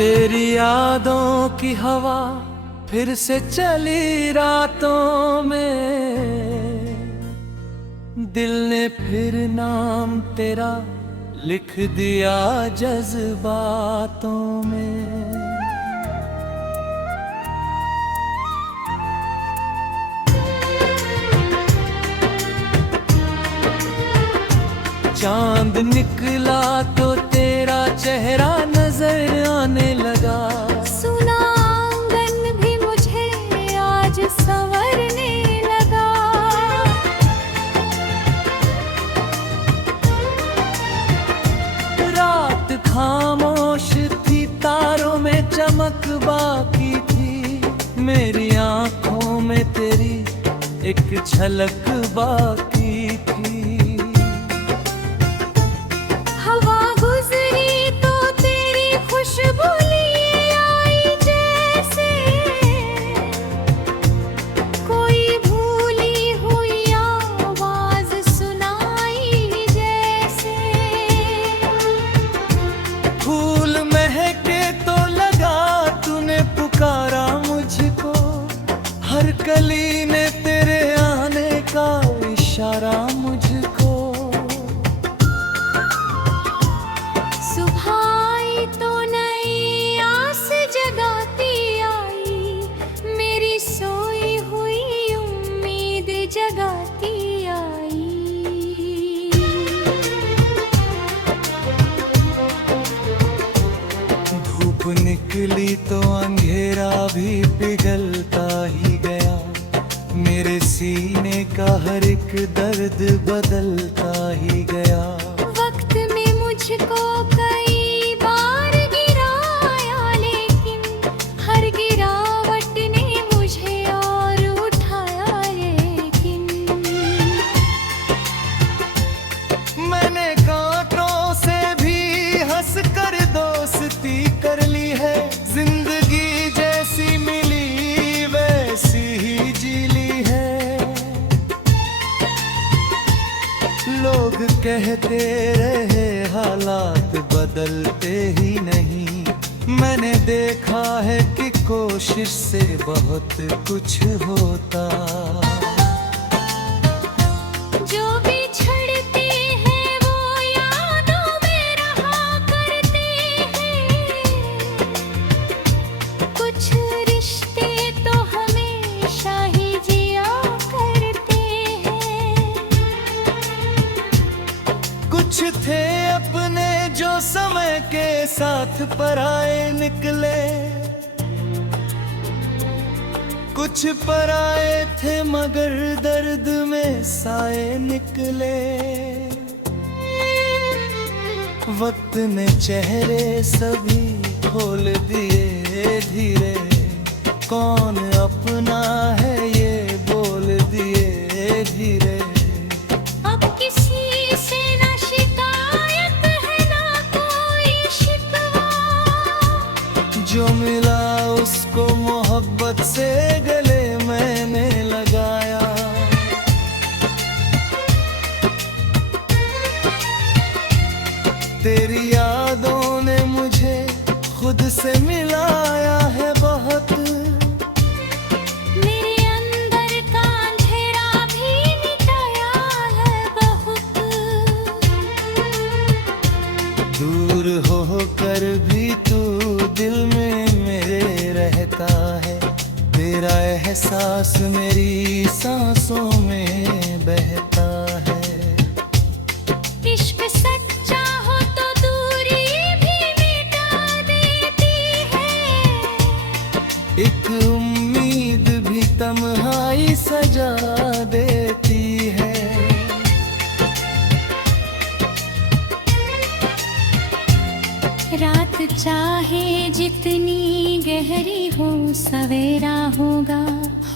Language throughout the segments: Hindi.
तेरी यादों की हवा फिर से चली रातों में, दिल ने फिर नाम तेरा लिख दिया जज्बातों में। चांद निकला तो तेरा चेहरा नजर आने लगा, सुना आंगन भी मुझे आज संवरने लगा। रात खामोश थी, तारों में चमक बाकी थी, मेरी आंखों में तेरी एक झलक बाकी थी। हवा गुजरी तो तेरी खुशबू लिए आई, जैसे कोई भूली हुई आवाज सुनाई जैसे। फूल महके तो लगा तूने पुकारा मुझको, हर कली ने तेरे आने का इशारा मुझको। सुबह आई तो नई आस जगाती आई, मेरी सोई हुई उम्मीद जगाती आई। धूप निकली तो अंधेरा भी पिघलता ही गया, मेरे सीने का हर एक दर्द बदलता ही गया। वक्त में मुझको कई बार गिराया, लेकिन हर गिरावट ने मुझे और उठाया। लेकिन मैंने कांटों से भी हंस कर दोस्ती कर ली है, जिंदगी जैसी मिली वैसी ही जी ली है। लोग कहते रहे हालात बदलते ही नहीं, मैंने देखा है कि कोशिश से बहुत कुछ होता। जो बिछड़ते हैं वो यादों में रहा करते हैं, कुछ रिश्ते तो हमेशा ही जिया करते हैं। कुछ थे अपने जो समय के साथ पराए निकले, कुछ पराए थे मगर दर्द में साए निकले। वक्त ने चेहरे सभी खोल दिए धीरे, कौन अपना है ये बोल दिए धीरे। अब किसी से न शिकायत है ना कोई शिकवा, जो मिला उसको मोहब्बत से गले मैंने लगाया। तेरी यादों ने मुझे खुद से मिलाया है बहुत, मेरे अंदर का अंधेरा भी मिटाया है बहुत। दूर होकर भी तू दिल में मेरे रहता है, तेरा एहसास मेरी सांसों में बहता है। इश्क सच्चा हो तो दूरी भी मिटा देती है, एक उम्मीद भी तन्हाई सजा देती है। रात चाहे जितनी गहरी हो सवेरा होगा,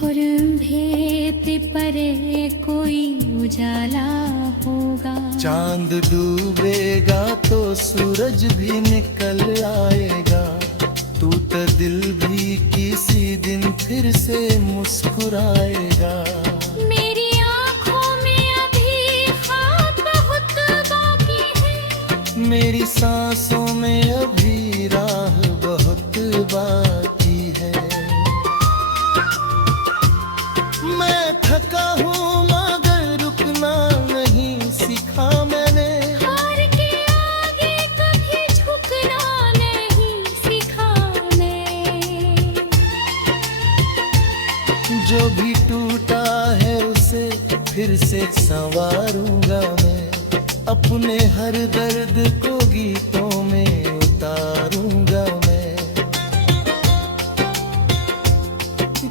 और भेद परे कोई उजाला होगा। चांद डूबेगा तो सूरज भी निकल आएगा, टूटा दिल भी किसी दिन फिर से मुस्कुराएगा। मेरी आँखों में अभी ख्वाब बहुत बाकी है, मेरी सांसों में अभी राह बहुत जो भी टूटा है उसे फिर से संवारूंगा मैं, अपने हर दर्द को गीतों में उतारूंगा मैं।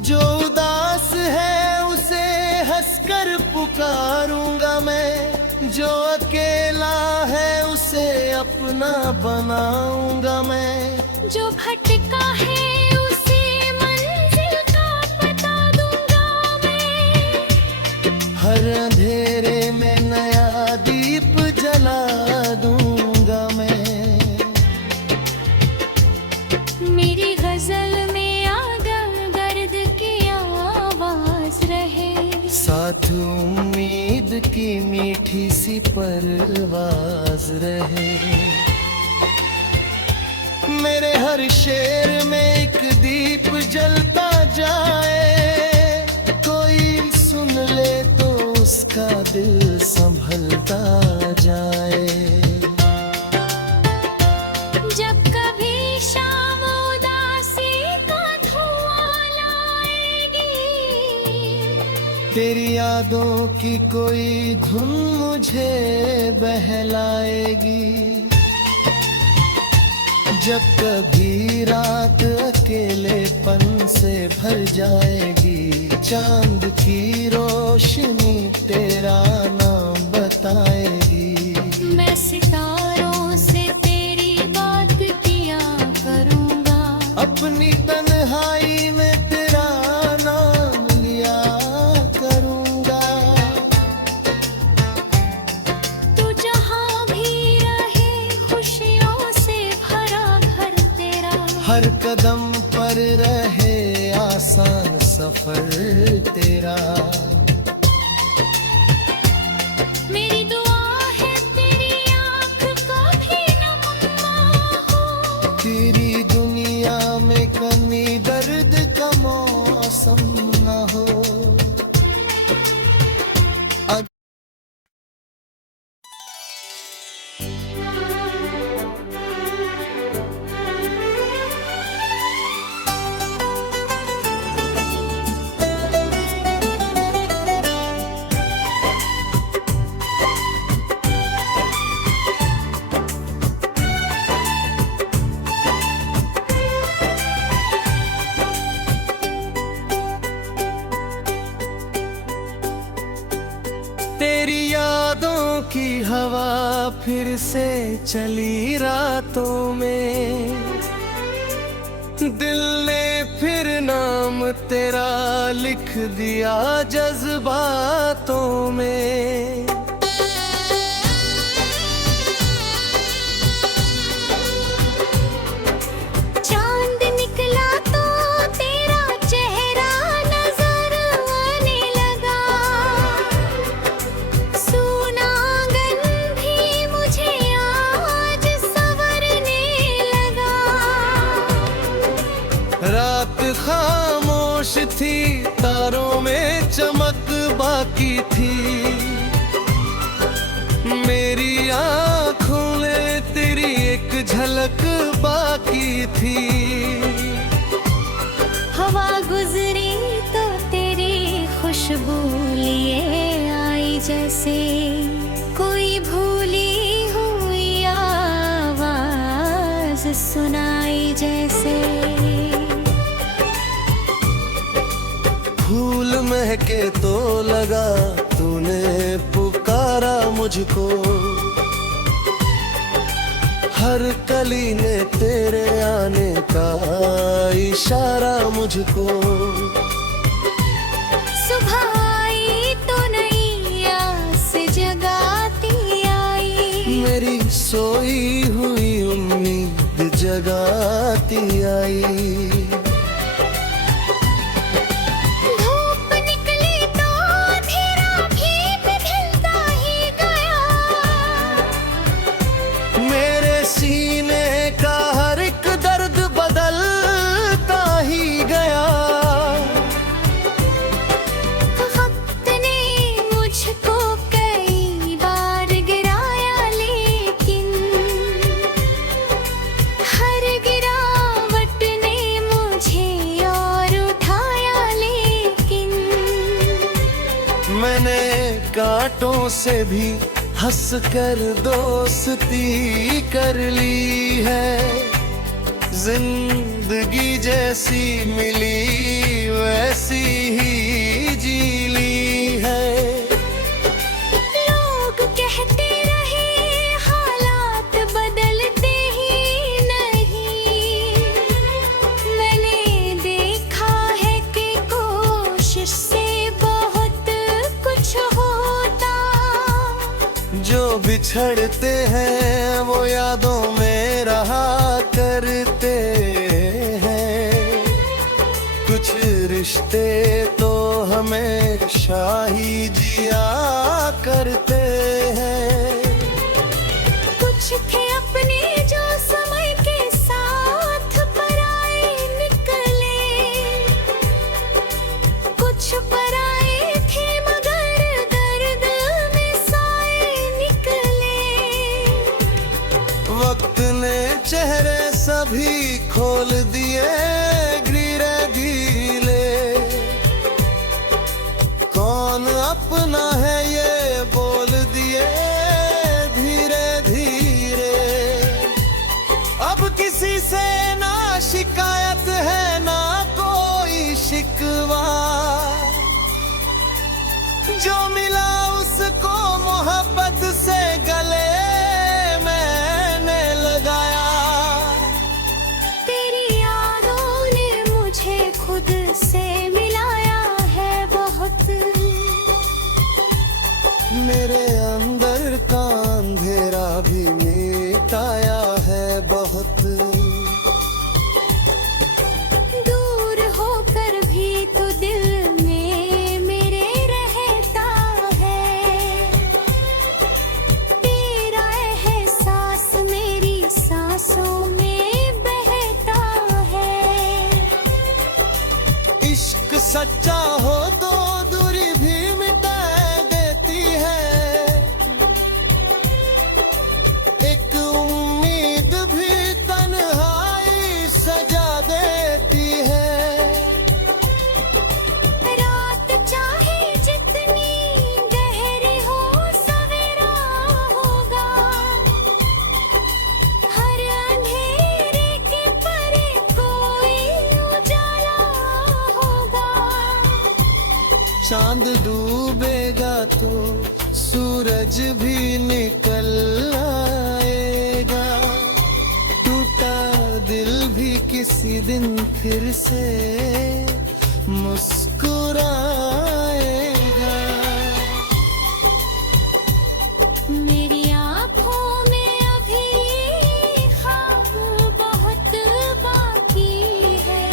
जो उदास है उसे हंसकर पुकारूंगा मैं, जो अकेला है उसे अपना बनाऊंगा मैं। जो भटका है उसे मंजिल का पता दूंगा मैं, हर अंधेरे में नया दीप जला दूंगा मैं। मेरी गजल में आगम दर्द की आवाज रहे, साथ उम्मीद की मीठी सी परवाज रहे। मेरे हर शेर में एक दीप जलता जाए, कोई सुन ले तो उसका दिल संभलता जाए। जब कभी शाम उदासी का धुआं लाएगी, तेरी यादों की कोई धुन मुझे बहलाएगी। जब कभी रात अकेलेपन से भर जाएगी, चांद की रोशनी तेरा नाम बताएगी। मैं सितारों से तेरी बात किया करूंगा, अपनी तन्हाई में तेरा नाम लिया करूंगा। तू जहां भी रहे खुशियों से भरा घर तेरा, हर कदम पर रहे आसान सफर तेरा। मेरी दुआ है तेरी आंख कभी नम हो, तेरी दुनिया में कमी दर्द का मौसम न हो। तेरी यादों की हवा फिर से चली रातों में, दिल ने फिर नाम तेरा लिख दिया जज्बातों में। चांद निकला तो तेरा चेहरा नजर आने लगा, सुनांगन भी मुझे आज संवरने लगा। रात खामोश थी, तारों में चमक बाकी थी, मेरी आँखों में तेरी एक झलक बाकी थी। हवा गुजरी तो तेरी खुशबू लिए आई, जैसे कोई भूली हुई आवाज सुनाई जैसे। फूल महके तो लगा तूने पुकारा मुझको, हर कली ने तेरे आने का इशारा मुझको। सुबह आई तो नई आस जगाती आई, मेरी सोई हुई उम्मीद जगाती आई। धूप निकली तो अंधेरा भी पिघलता ही गया, मेरे सीने का हर एक दर्द बदलता ही गया। वक्त ने मुझको कई बार गिराया, लेकिन हर गिरावट ने कांटों से भी हंस कर दोस्ती कर ली है। जिंदगी जैसी मिली वैसी ही जी ली है। लोग कहते रहे हालात बदलते ही नहीं, मैंने देखा है कि कोशिश से बहुत कुछ होता। जो बिछड़ते हैं वो यादों में रहा करते हैं। कुछ रिश्ते तो हमेशा ही जिया करते हैं। कुछ थे अपने जो समय के साथ पराए निकले, कुछ पराए थे मगर दर्द में साए निकले। वक्त ने चेहरे सभी खोल दिए गिरे गीले। कौन अपना है ये बोल दिए धीरे धीरे। अब किसी से ना शिकायत है ना कोई शिकवा। जो मिला उसको मोहब्बत से गले मैंने लगाया। तेरी यादों ने मुझे खुद से मिलाया है बहुत। मेरे अंदर का अंधेरा भी मिटाया है बहुत। दूर होकर भी तो दिल में मेरे रहता है। तेरा एहसास मेरी सांसों में बहता है। इश्क सच्चा हो तो दूरी भी मिटा देती है। एक उम्मीद भी तन्हाई सजा देती है। रात चाहे जितनी गहरी हो सवेरा होगा। हर अंधेरे के परे कोई उजाला होगा। चांद डूबेगा तो सूरज भी निकल आएगा। टूटा दिल भी किसी दिन फिर से मुस्कुराएगा। मेरी आँखों में अभी ख्वाब बहुत बाकी है।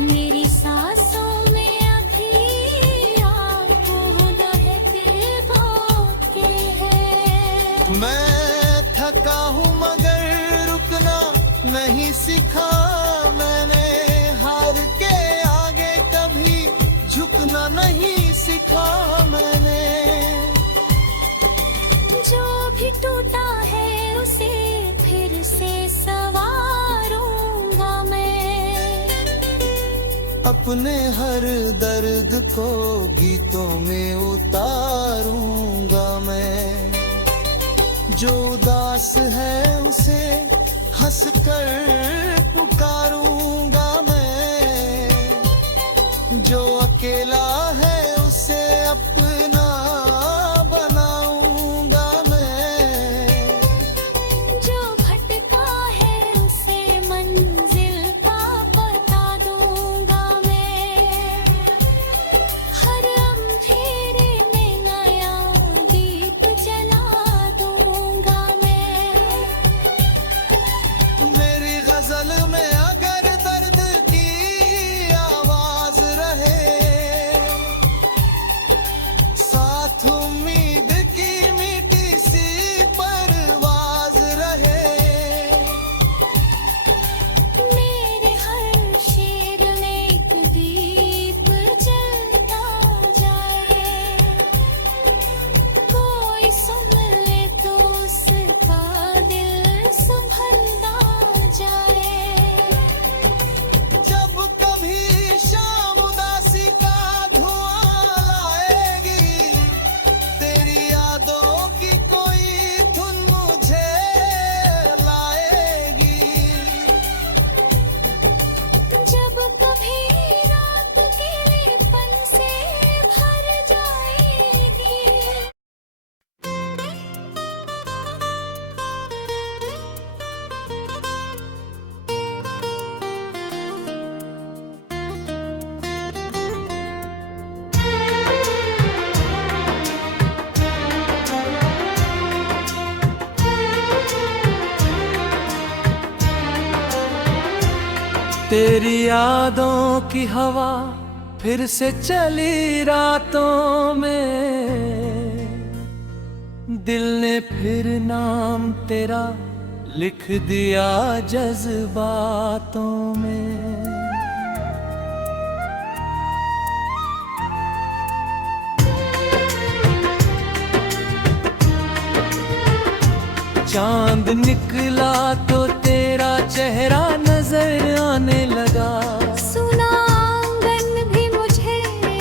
मेरी सांसों में अभी आपको दहते बाकी है। मैं थका हूँ मगर रुकना नहीं सीखा मैंने। हार के आगे कभी झुकना नहीं सीखा मैंने। जो भी टूटा है उसे फिर से संवारूंगा मैं। अपने हर दर्द को गीतों में उतारूंगा मैं। जो उदास है उसे हंस कर पुकारूंगा मैं। जो अकेला है उसे अपना बनाऊंगा मैं। जो भटका है उसे मंजिल का पता दूंगा मैं। हर अंधेरे में नया दीप जला दूंगा मैं। मेरी गजल तेरी यादों की हवा फिर से चली रातों में, दिल ने फिर नाम तेरा लिख दिया जज्बातों में। चांद निकला तो तेरा चेहरा नजर आने लगा, सुना आंगन भी मुझे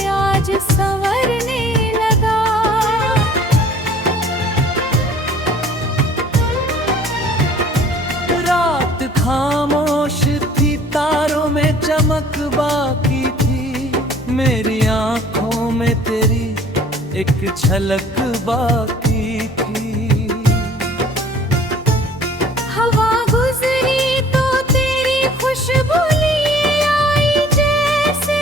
आज संवरने लगा। रात खामोश थी, तारों में चमक बाकी थी, मेरी आंखों में तेरी एक झलक बाकी थी। हवा गुजरी तो तेरी खुशबू लिए आई, जैसे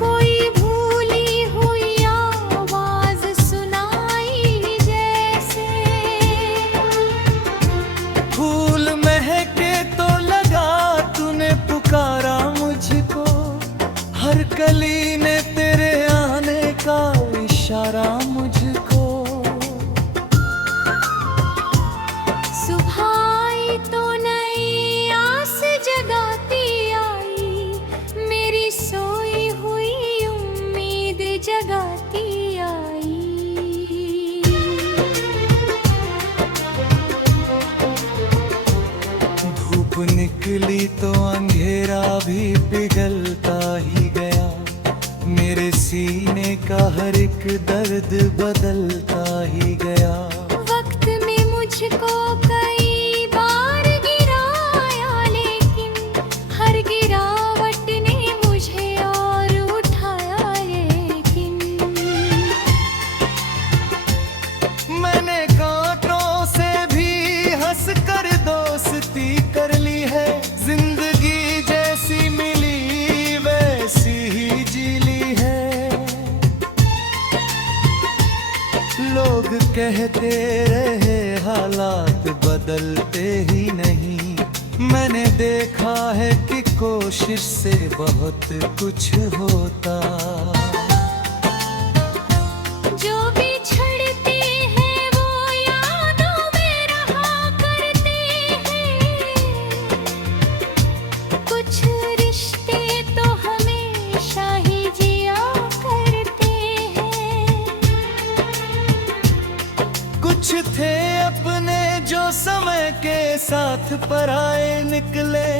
कोई भूली हुई आवाज सुनाई जैसे। फूल महके तो लगा तूने पुकारा मुझको, हर कली ने तेरे आने का इशारा मुझको। सुबह आई तो नई आस जगाती आई, मेरी सोई हुई उम्मीद जगाती आई। धूप निकली तो अंधेरा भी पिघलता ही गया, मेरे सीने का हर एक दर्द बदलता ही गया। वक्त में मुझको कई बार गिराया, लेकिन हर गिरावट ने मुझे और उठाया। लेकिन मैंने कांटों से भी हंस कर दोस्ती कर ली है, जिंदगी जैसी मिली वैसी ही जी ली है। लोग कहते रहे हालात बदलते ही नहीं, मैंने देखा है कि कोशिश से बहुत कुछ होता। जो बिछड़ते हैं वो यादों में रहा करते हैं, कुछ रिश्ते तो हमेशा ही जिया करते हैं। कुछ थे अपने जो समय के साथ पराए निकले,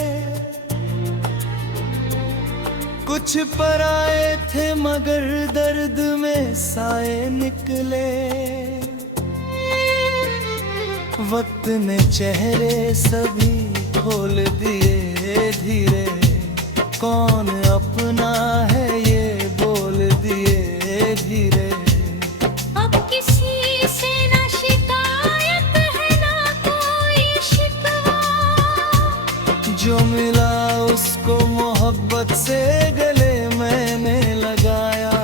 कुछ पराए थे मगर दर्द में साए निकले। वक्त ने चेहरे सभी खोल दिए धीरे, कौन अपना है ये बोल दिए धीरे। अब किसी से ना शिकायत है ना कोई शिकवा, जो मिला उसको मोहब्बत से गले मैंने लगाया।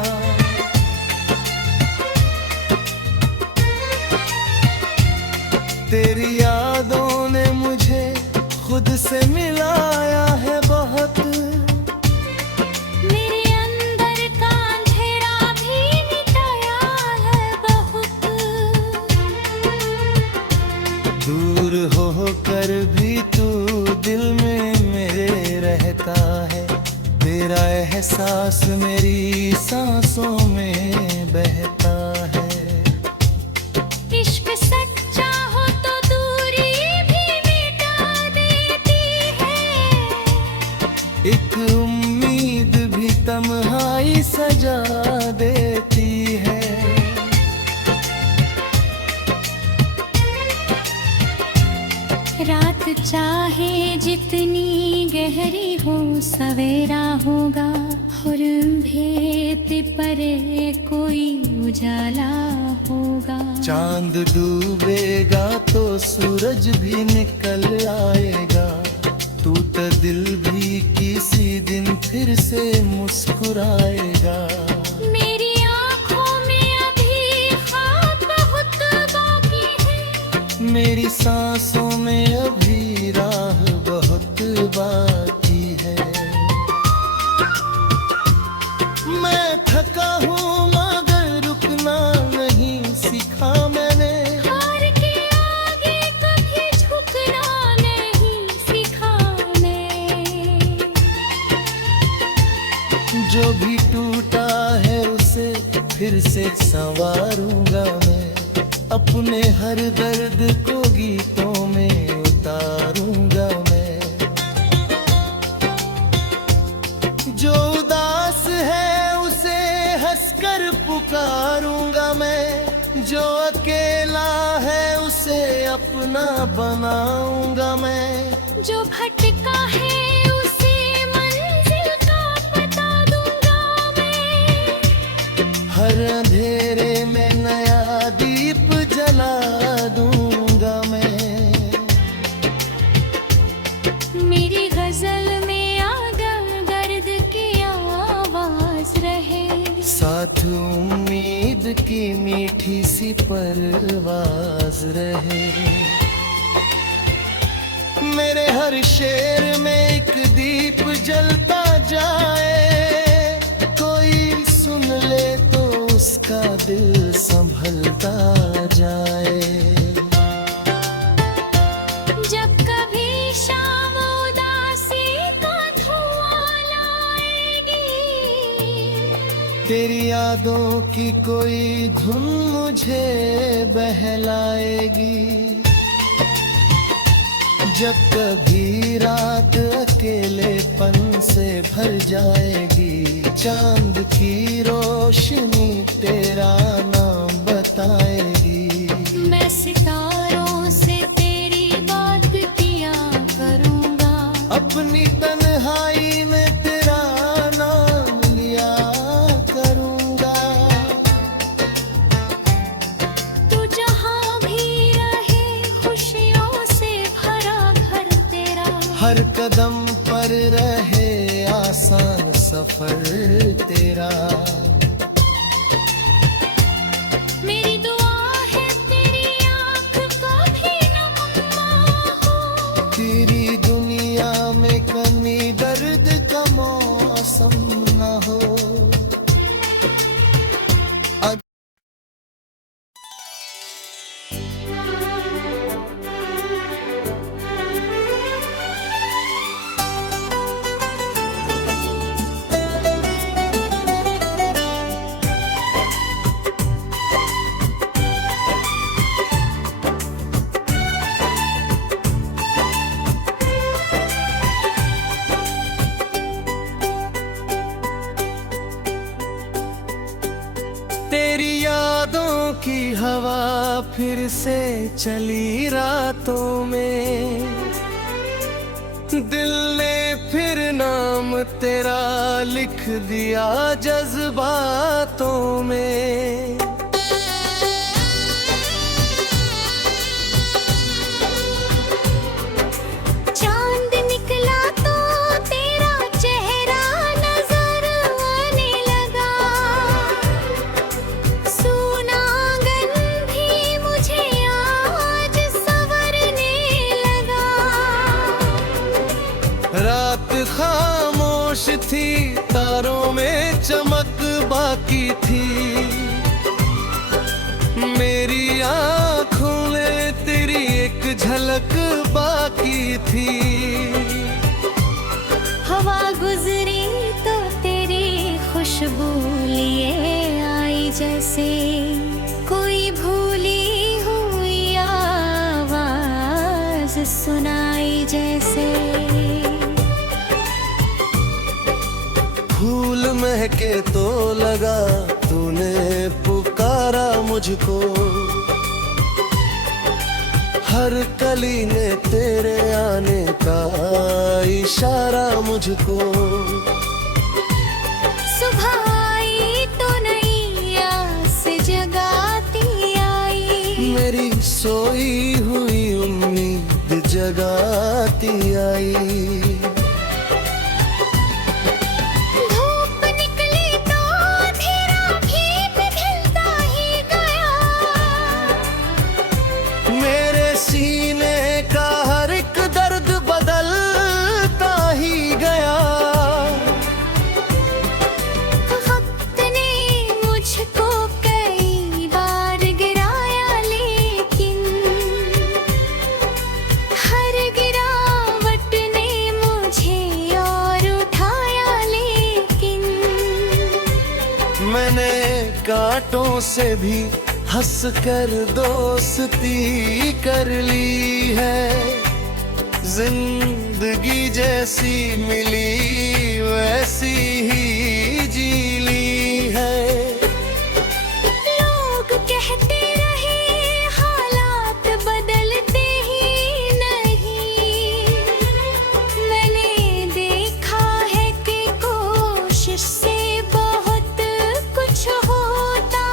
तेरी यादों ने मुझे खुद से मिलाया है बहुत, मेरे अंदर का अंधेरा भी मिटाया है बहुत। दूर होकर भी तू दिल में मेरे रहता है, तेरा एहसास मेरी सांसों में बहता है। इश्क सच्चा हो तो दूरी भी मिटा देती है, एक उम्मीद भी तन्हाई सजा देती है। रात चाहे जितनी गहरी हो सवेरा होगा, और भेद परे कोई उजाला होगा। चांद डूबेगा तो सूरज भी निकल आएगा, टूटा दिल भी किसी दिन फिर से मुस्कुराएगा। मेरी आँखों में अभी ख्वाब बहुत बाकी है, मेरी सांसों में अभी राह बहुत जो भी टूटा है उसे फिर से संवारूंगा मैं, अपने हर दर्द को गीतों में उतारूंगा मैं। जो उदास है उसे हंसकर पुकारूंगा मैं, जो अकेला है उसे अपना बनाऊंगा मैं। जो भटका है उसे मंजिल का पता दूंगा मैं, हर अंधेरे में नया दीप जला दूंगा मैं। मेरी गजल में आगर दर्द की आवाज रहे, साथ उम्मीद की मीठी सी परवाज रहे। मेरे हर शेर में एक दीप जलता जाए, कोई सुन ले तो उसका दिल संभलता जाए। जब कभी शाम उदासी का धुआं लाएगी, तेरी यादों की कोई धुन मुझे बहलाएगी। जब कभी रात अकेलेपन से भर जाएगी, चांद की रोशनी तेरा नाम बताएगी। मैं सितारों से तेरी बात किया करूंगा, अपनी तन्हाई में तेरा नाम लिया करूंगा। तू जहां भी रहे खुशियों से भरा घर तेरा, हर कदम पर रहे आसान सफर तेरा। मेरी दुआ है तेरी आंख कभी न हो, तेरी दुनिया में कमी दर्द का मौसम न हो। तेरी यादों की हवा फिर से चली रातों में, दिल ने फिर नाम तेरा लिख दिया जज्बातों में। चांद निकला तो तेरा चेहरा नजर आने लगा, सुनांगन भी मुझे आज संवरने लगा। रात खामोश थी, तारों में चमक बाकी थी, मेरी आँखों में तेरी एक झलक बाकी थी। हवा गुजरी तो तेरी खुशबू लिए आई, जैसे कोई भूली हुई आवाज सुनाई जैसे। फूल महके तो लगा तूने पुकारा मुझको, हर कली ने तेरे आने का इशारा मुझको। सुबह आई तो नई आस जगाती आई, मेरी सोई हुई उम्मीद जगाती आई। धूप निकली तो अंधेरा भी पिघलता ही गया, मेरे सीने का हर एक दर्द बदलता ही गया। वक्त ने मुझको कई बार गिराया, लेकिन हर गिरावट ने कांटों से भी हंस कर दोस्ती कर ली है। जिंदगी जैसी मिली वैसी ही जी ली है। लोग कहते रहे हालात बदलते ही नहीं, मैंने देखा है कि कोशिश से बहुत कुछ होता।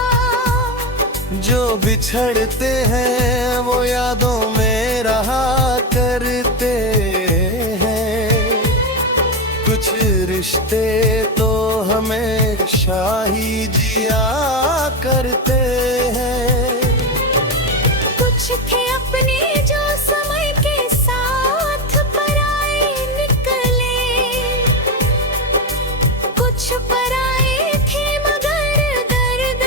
जो बिछड़ते हैं वो यादों में रहा करते हैं। कुछ रिश्ते तो हमेशा ही जिया करते हैं। कुछ थे अपने जो समय के साथ पराए निकले, कुछ पराए थे मगर दर्द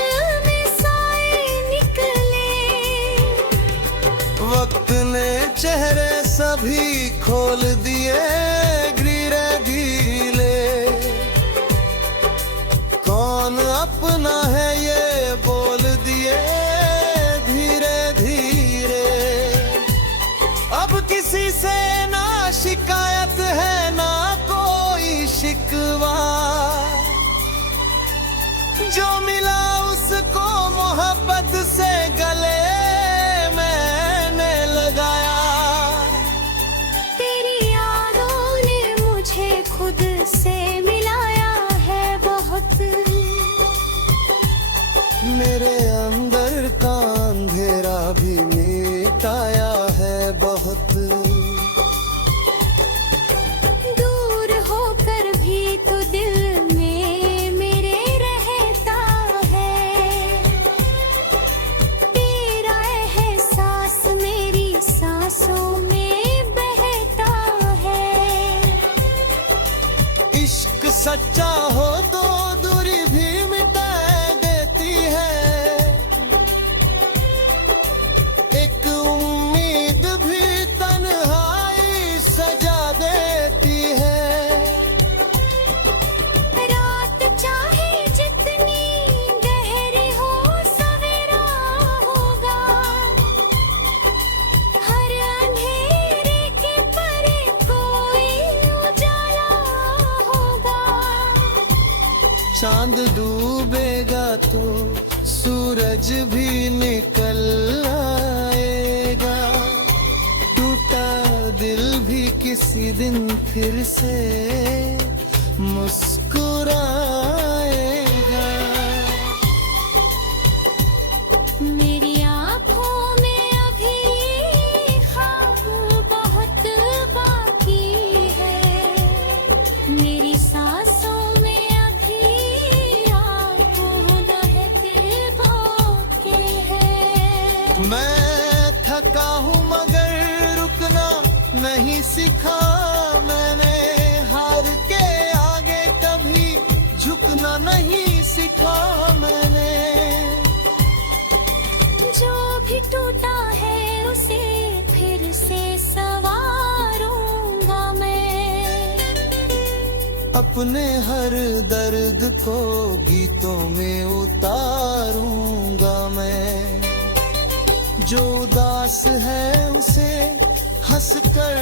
में साए निकले। वक्त ने चेहरे सभी खोल दिए धीरे धीरे। कौन अपना है ये बोल दिए धीरे धीरे। अब किसी से ना शिकायत है ना कोई शिकवा। जो मिला उसको मोहब्बत से गले मैंने लगाया। तेरी यादों ने मुझे खुद से मिलाया है बहुत। मेरे अंदर का अंधेरा भी मिटाया है बहुत। दूर होकर भी तो दिल में मेरे रहता है। तेरा एहसास मेरी सांसों में बहता है। इश्क सच्चा हो तो दूरी भी मिटा देती है। एक उम्मीद भी तन्हाई सजा देती है। रात चाहे जितनी गहरी हो सवेरा होगा। हर अंधेरे के परे कोई उजाला होगा। चांद डूबेगा तो सूरज भी निकल आएगा। टूटा दिल भी किसी दिन फिर से मुस्कुराएगा। मेरी आँखों में अभी ख्वाब बहुत बाकी है। मेरी सांसों में अभी आपको दहते बाकी है। मैं थका हूँ मगर रुकना नहीं सीखा मैंने। हार के आगे कभी झुकना नहीं सीखा मैंने। जो भी टूटा है उसे फिर से संवारूंगा मैं। अपने हर दर्द को गीतों में उतारूंगा मैं। जो उदास है उसे हंस कर